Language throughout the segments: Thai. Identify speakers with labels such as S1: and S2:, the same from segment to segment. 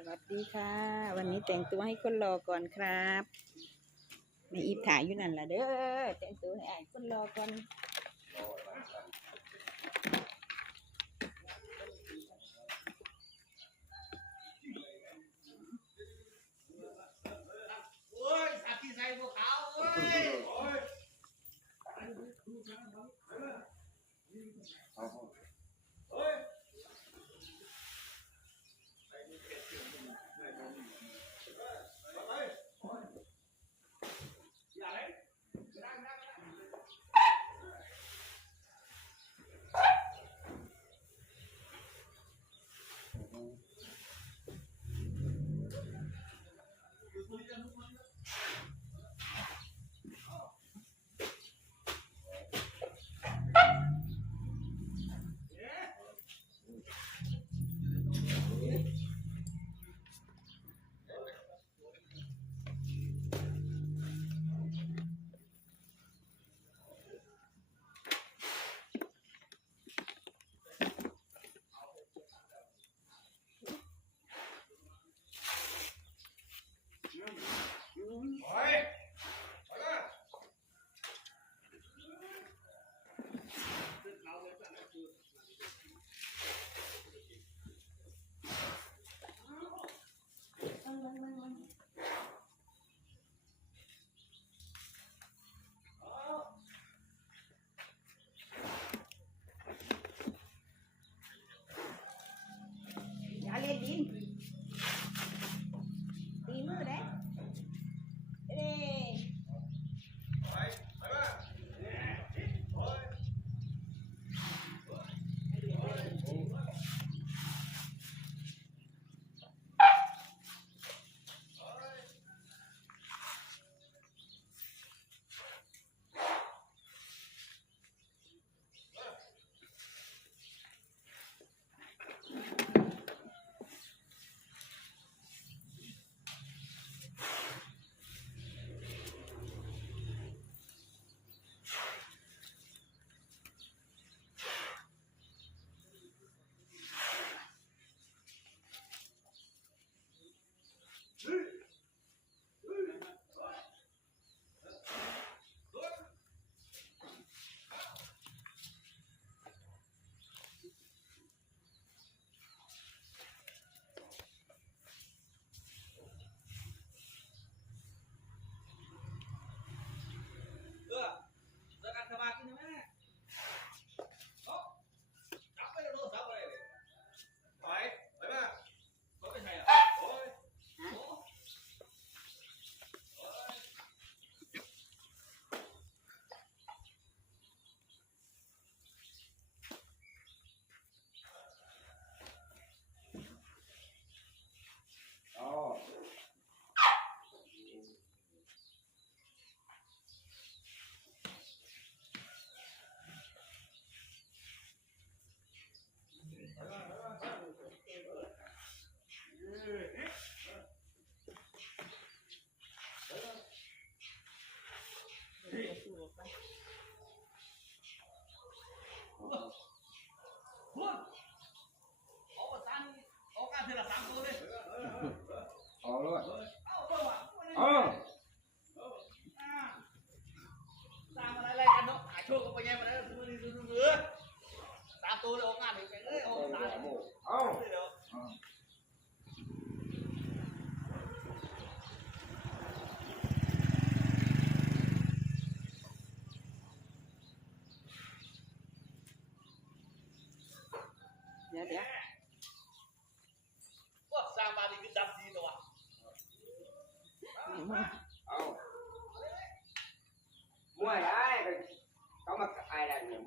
S1: สวัสดีค่ะ วันนี้แต่งตัวให้คนรอก่อนครับแม่อีฟถ่ายอยู่นั่นล่ะเด้อแต่งตัวให้ไอ้คนรอก่อน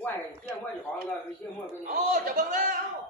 S2: 外见外就好像个见外给你。
S1: 哦，这帮了。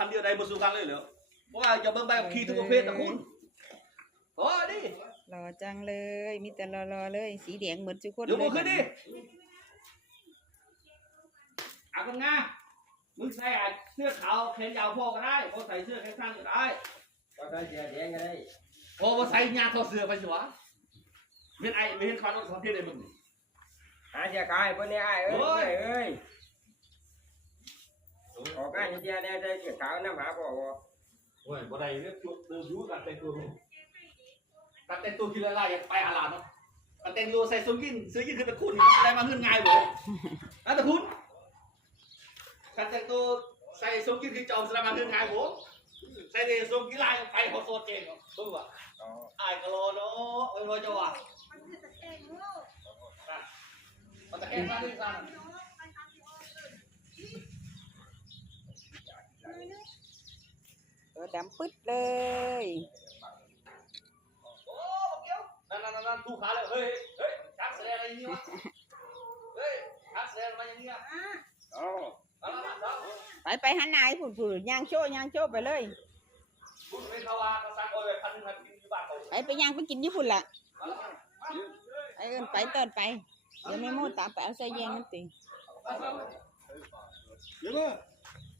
S1: พันเดีย
S2: วใดมดสู่
S3: กั
S2: นเลยเห
S1: ร
S2: อเพราะว่าจะเบิ่งใบขับขี่ทุกประเภทนะคุณ
S1: โอ้ดิ
S4: รอจังเลย มีแต่รอรอเลย สีแดงเหมือนจุกคน
S1: เลย
S4: ยก
S1: มือขึ้นดิอากันงามึงใส่เสื้อขาวแขนยาวพอก็ได้พอใส่เสื้อแขนสั้นก็ได้
S2: ก็ได้เสื้อแดงก็ได้
S1: โอ้พอใส่ยาทอเสื้อไปสิวะเห็นไอ้เห็นควันรถสองเทศเลยมึง
S2: หาเสียกายบนนี้ไอ้เอ้
S1: ย
S2: เอ้ย ออกงานเสียแน่ได้เสียขาวน้ำหาพ่อบ่
S1: โอ้ยบ่ได้เรื่องจุดเติมยูกันแต่งตัวกันแต่งตัวกินอะไรไปอาลาเนาะกันแต่งตัวใส่ซุ้มกินซื้อกินคือตะคุณได้มาเงินง่ายเว้ยนะตะคุณกันแต่งตัวใส่ซุ้มกินคือจอมสลามาเงินง่ายเว้ยใส่ในซุ้มกินลายไปหัวโซเจนเนาะบึ้งว่ะ
S2: อ๋อ
S1: อายกะโลเนาะเอ้ยว่าจะว่ะมันจะแก้มาด้วยซ้ำ
S4: ตัวดำปึ๊ดเลย
S1: โอ้เกี้ยวนั่นนั่นนั่นถูกขาเลยเฮ้ยเฮ้ยชักแสดงอะไรอย่างนี้วะเฮ้ยชักแสดงอะไรอย่างนี้อะ
S2: อ๋อ
S1: เอาละเอาละ
S4: ไปไปหันหนายผุดผุดย่างโชว์ย่างโชว์ไปเลย
S1: พูดเป็นเขาว่าเขาสั่งโอ้ยพันหนึ่งพันกินอยู่บ้านเขา
S4: ไปไปย่างไปกินญี่ปุ่นละ
S1: เอาละ
S4: ไอ้เอินไปเตินไปเดี๋ยวแม่โมตามไปเอาใส่แยงนั่นติ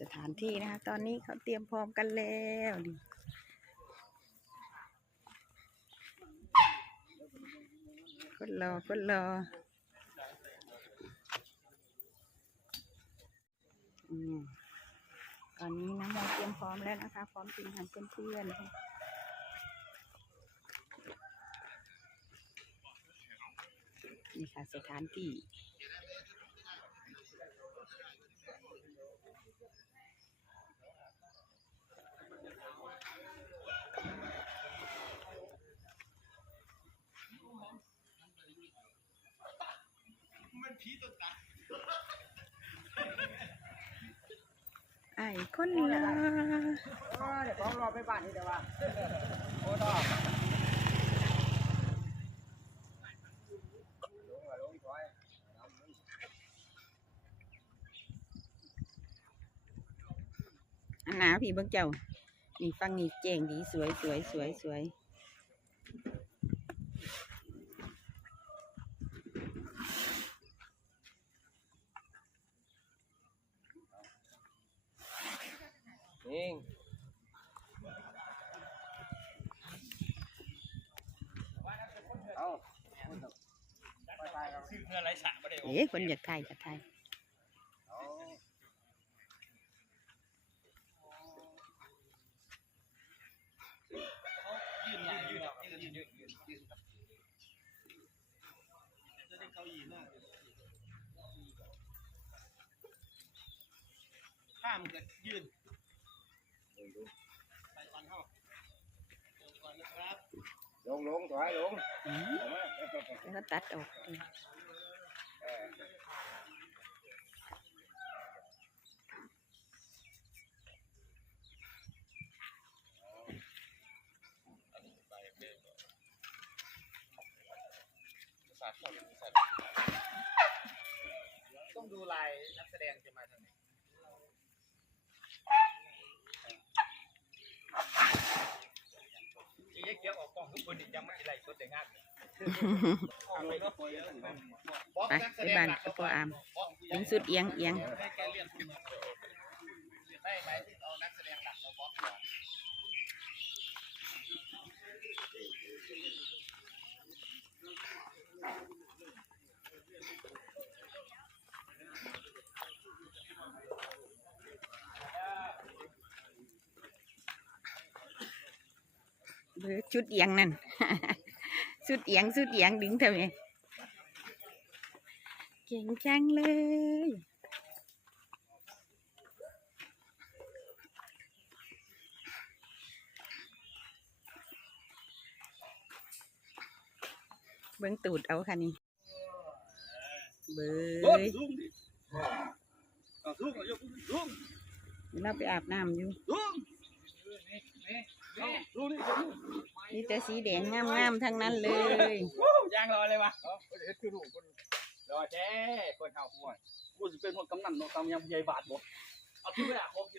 S2: ส
S4: ถานที่นะคะ ตอนนี้เขาเตรียมพร้อมกันแล้วดิคนรอคนรออืมตอนนี้น้ำมนเตรียมพร้อมแล้วนะคะ พร้อมกินอาหารเพื่อนๆนะคะนี่ค่ะสถานที่ ไอ้คนรอ
S2: อ๋อเดี๋ยวของรอไปบ้านนี่เดี๋ยวว่าโอ้ต่อลงอะลงถอย
S4: อันหนาพี่เบิ่งเจ้านี่ฟังนี่เจ๋งดีสวยสวยสวยสวย
S1: dễ vẫn
S2: nhật thay nhật thay. Tham cái duyên bài con
S4: không con nó nó tách rồi ต้อ
S1: งดูลายนักแสดงจะมาทางไหน ยี่เกี้ยวออกกองทุกคนนี่ยังไม่ไรสดแต่งานเอาไปก็ปล่อย
S4: ไปไปบ้านกับพ่ออามยิงสุดเอียงเอียง
S1: ให้แกเรียนคุณได้ไหมที่เอานักแสดงหลักมาบล็อกก่อน
S4: เบอ ชุดเอียงนั่นสุดเอียงสุดเอียงดึงเท่าไหร่เก่งจังเลยเบิ้งตูดเอาค่ะนี่ เบ
S1: โอ้ย
S4: ย
S1: ลุงดิเอาลุงเอายกลุง
S4: เราไปอาบน้ำอยู่
S1: ลุงเอาลุง นี่ลุง
S4: นี่แต่สีแดงงามๆทั้งนั้นเลย
S2: ยางรอเลยวะเฮ็ดคือลูกคนรอแท้คนเฮาห่วย
S1: กูจะเป็นคนกำนันเนาะกำยังใหญ่บาทบ่เอาที่ไม่อยากของกินละ